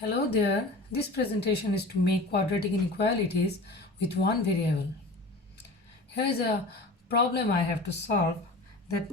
Hello there, this presentation is to make quadratic inequalities with one variable. Here is a problem I have to solve, that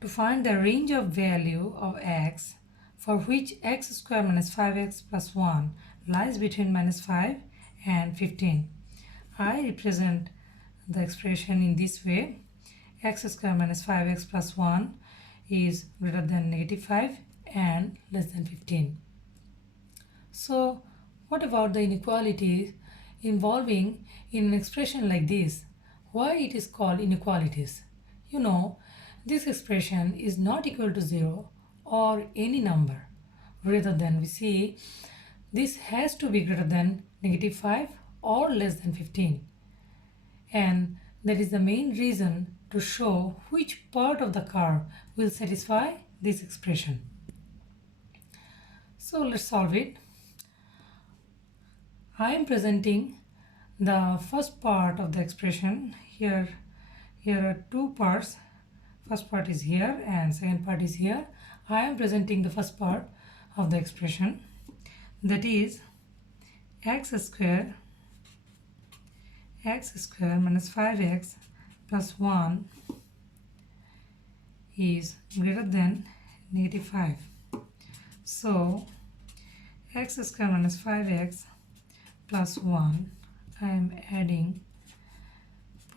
to find the range of value of x for which x squared minus 5x plus 1 lies between minus 5 and 15. I represent the expression in this way: x squared minus 5x plus 1 is greater than negative 5 and less than 15. So what about the inequalities involving in an expression like this? Why it is called inequalities? You know, this expression is not equal to 0 or any number. Rather than, we see this has to be greater than negative 5 or less than 15. And that is the main reason to show which part of the curve will satisfy this expression. So let's solve it. I am presenting the first part of the expression. Here are two parts. First part is here and second part is here. I am presenting the first part of the expression, that is x square minus 5x plus 1 is greater than negative 5. So x square minus 5x plus 1, I am adding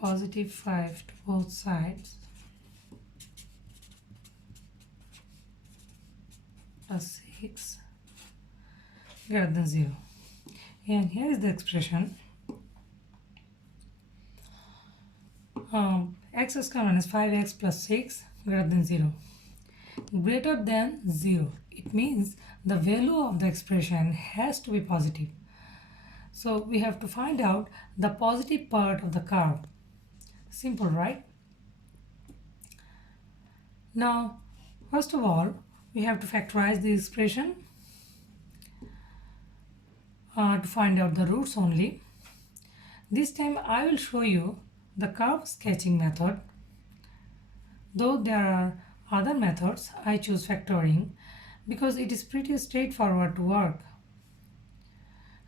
positive 5 to both sides, plus 6 greater than 0. And here is the expression: x square minus 5x plus 6 greater than 0. Greater than 0, it means the value of the expression has to be positive. So we have to find out the positive part of the curve. Simple, right? Now, first of all, we have to factorize the expression to find out the roots only. This time I will show you the curve sketching method. Though there are other methods, I choose factoring because it is pretty straightforward to work.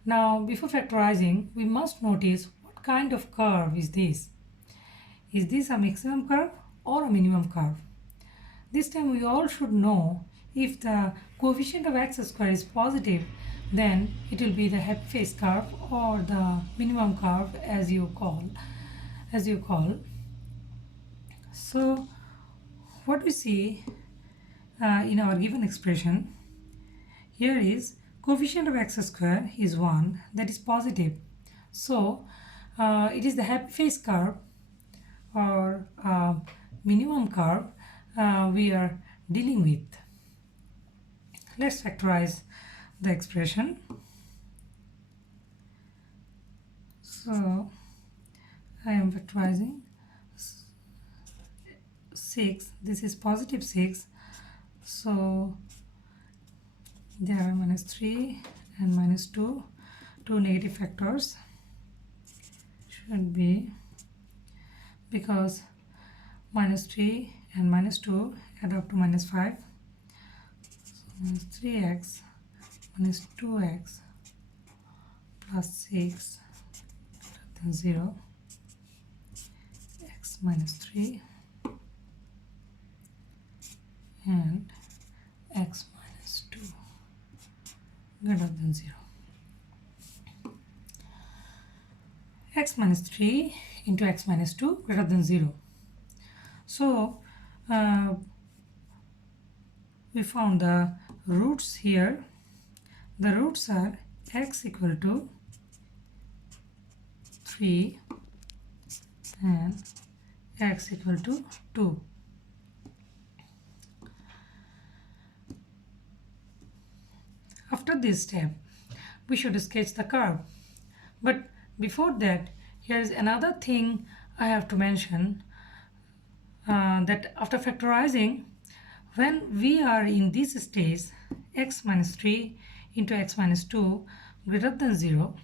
Now, before factorizing, we must notice what kind of curve is this. Is this a maximum curve or a minimum curve? This time we all should know if the coefficient of x squared is positive, then it will be the happy face curve or the minimum curve as you call. So what we see in our given expression here is coefficient of x squared is 1, that is positive. So it is the happy face curve or minimum curve we are dealing with. Let's factorize the expression. So I am factorizing 6. This is positive 6. So there are minus 3 and minus 2. Two negative factors should be, because minus 3 and minus 2 add up to minus 5. So minus 3x minus 2x plus 6 greater than 0, x minus 3 and x minus 2 greater than 0. X minus 3 into x minus 2 greater than 0. So we found the roots here. The roots are x equal to 3 and x equal to 2. After this step, we should sketch the curve. But before that, here is another thing I have to mention, that after factorizing, when we are in this stage, x minus 3 into x minus 2 greater than 0,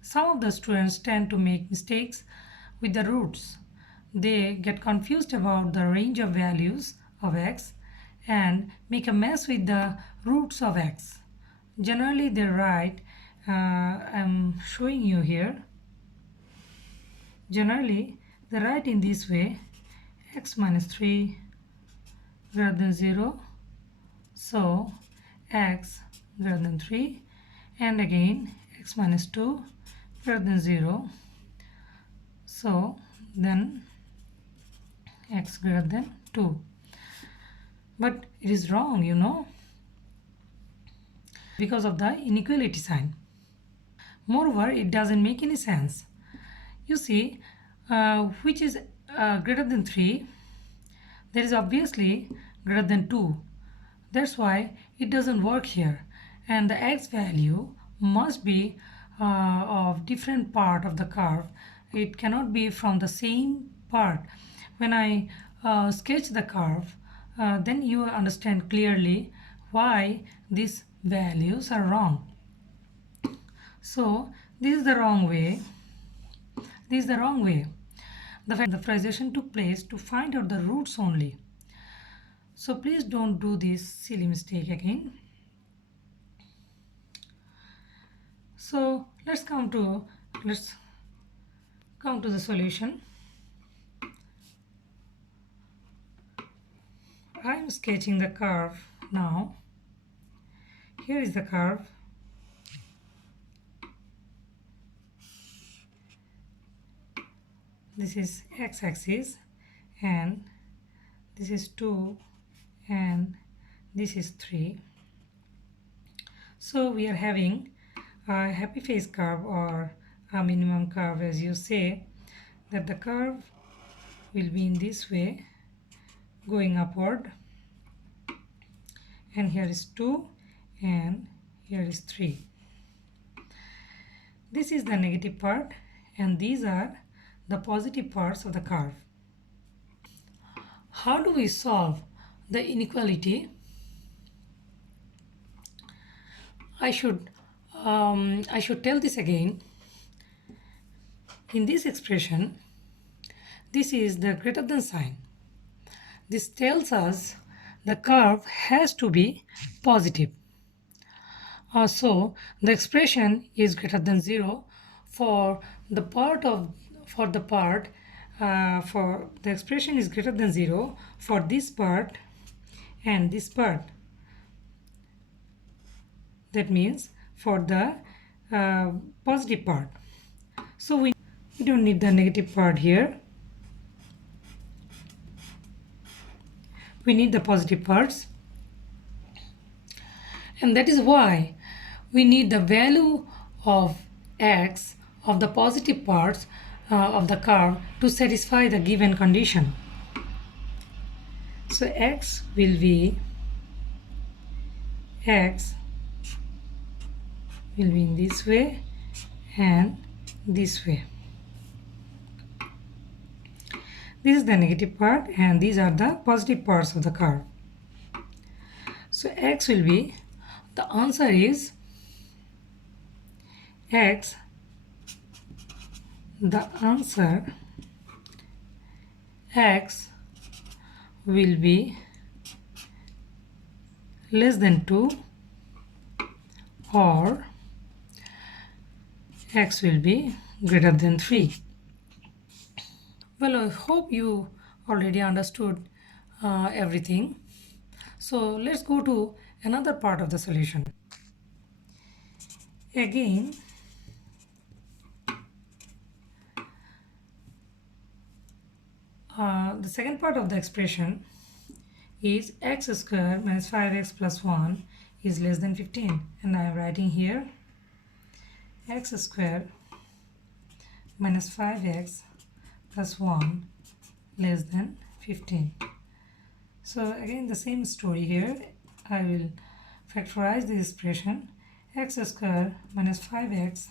some of the students tend to make mistakes with the roots. They get confused about the range of values of x and make a mess with the roots of x. Generally they write, I'm showing you here, generally they write in this way: x minus 3 greater than 0, so x greater than 3, and again x minus 2 greater than 0, so then x greater than 2. But it is wrong, you know, because of the inequality sign. Moreover, it doesn't make any sense. You see, which is greater than 3, that is obviously greater than 2. That's why it doesn't work here. And the x value must be of different part of the curve. It cannot be from the same part. When I sketch the curve, then you understand clearly why these values are wrong. So this is the wrong way. This is the wrong way. The factorization took place to find out the roots only. So please don't do this silly mistake again. So let's come to the solution. I'm sketching the curve now. Here is the curve. This is x-axis, and this is 2, and this is 3. So we are having a happy face curve, or a minimum curve, as you say, that the curve will be in this way, going upward, and here is 2 and here is 3. This is the negative part, and these are the positive parts of the curve. How do we solve the inequality? I should tell this again. In this expression, this is the greater than sign. This tells us the curve has to be positive. So the expression is greater than 0 for the expression is greater than 0 for this part and this part. That means for the positive part. So we don't need the negative part here. We need the positive parts, and that is why we need the value of x of the positive parts of the curve to satisfy the given condition. So x will be in this way and this way. This is the negative part, and these are the positive parts of the curve. So x will be, the answer is x, the answer x will be less than 2, or x will be greater than 3. Well, I hope you already understood everything. So let's go to another part of the solution. Again, the second part of the expression is x squared minus 5x plus 1 is less than 15, and I am writing here x squared minus 5x plus 1 less than 15. So again the same story here. I will factorize the expression x squared minus 5x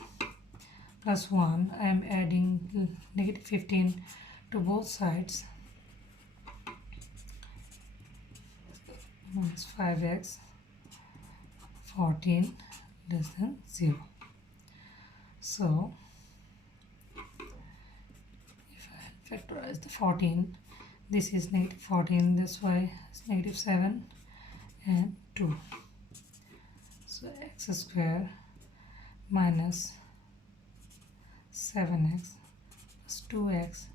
plus 1. I am adding negative 15 to both sides. Minus 5x 14 less than 0. So if I factorize the 14, this is negative 14, that's why it's negative 7 and 2. So x square minus 7x plus 2x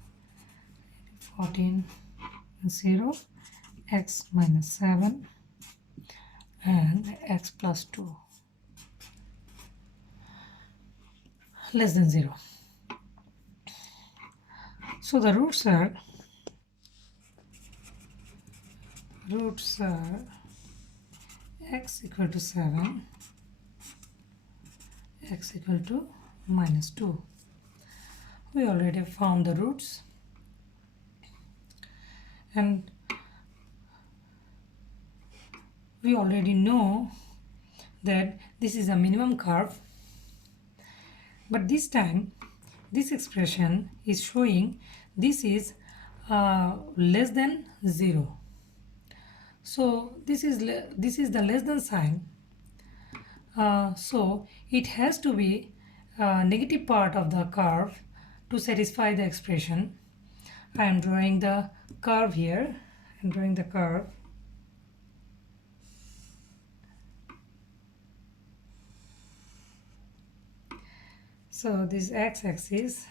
14 0 x minus 7 and x plus 2 less than 0. So the roots are x equal to 7, x equal to minus 2. We already found the roots, and we already know that this is a minimum curve, but this time this expression is showing this is less than 0. So this is the less than sign. So it has to be negative part of the curve to satisfy the expression. I am drawing the curve here. I'm drawing the curve. So this x-axis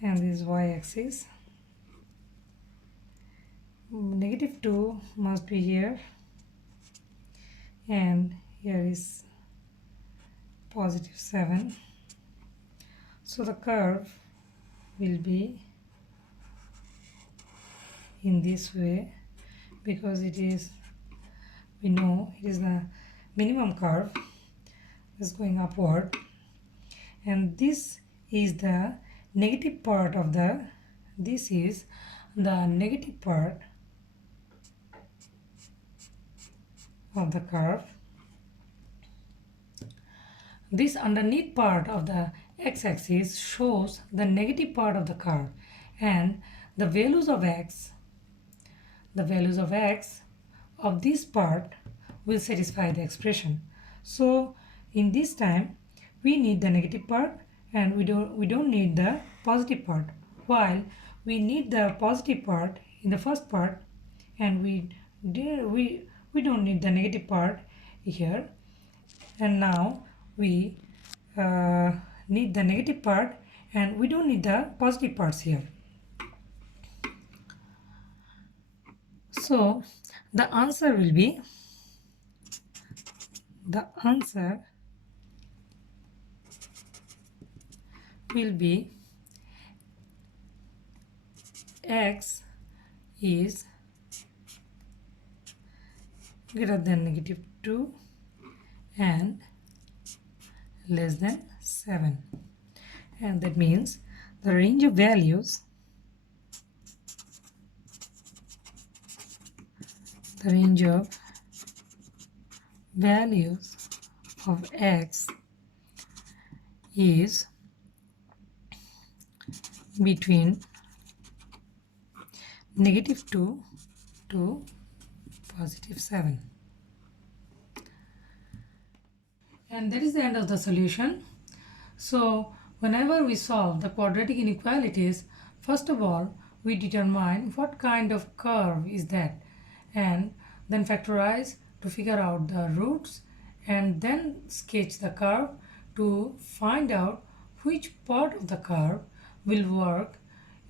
and this y-axis. Negative 2 must be here, and here is positive 7. So the curve will be in this way, because it is, we know it is the minimum curve is going upward, and this is the negative part of the, this is the negative part of the curve. This underneath part of the x-axis shows the negative part of the curve, and the values of x of this part will satisfy the expression. So in this time we need the negative part, and we don't need the positive part, while we need the positive part in the first part, and we don't need the negative part here. And now we need the negative part, and we don't need the positive parts here. So the answer will be, x is greater than negative 2 and less than 7, and that means the range of values of x is between negative 2 to positive 7. And that is the end of the solution. So whenever we solve the quadratic inequalities, first of all we determine what kind of curve is that, and then factorize to figure out the roots, and then sketch the curve to find out which part of the curve will work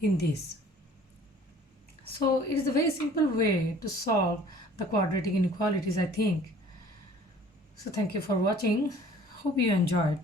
in this. So it is a very simple way to solve the quadratic inequalities, I think. So thank you for watching. Hope you enjoyed.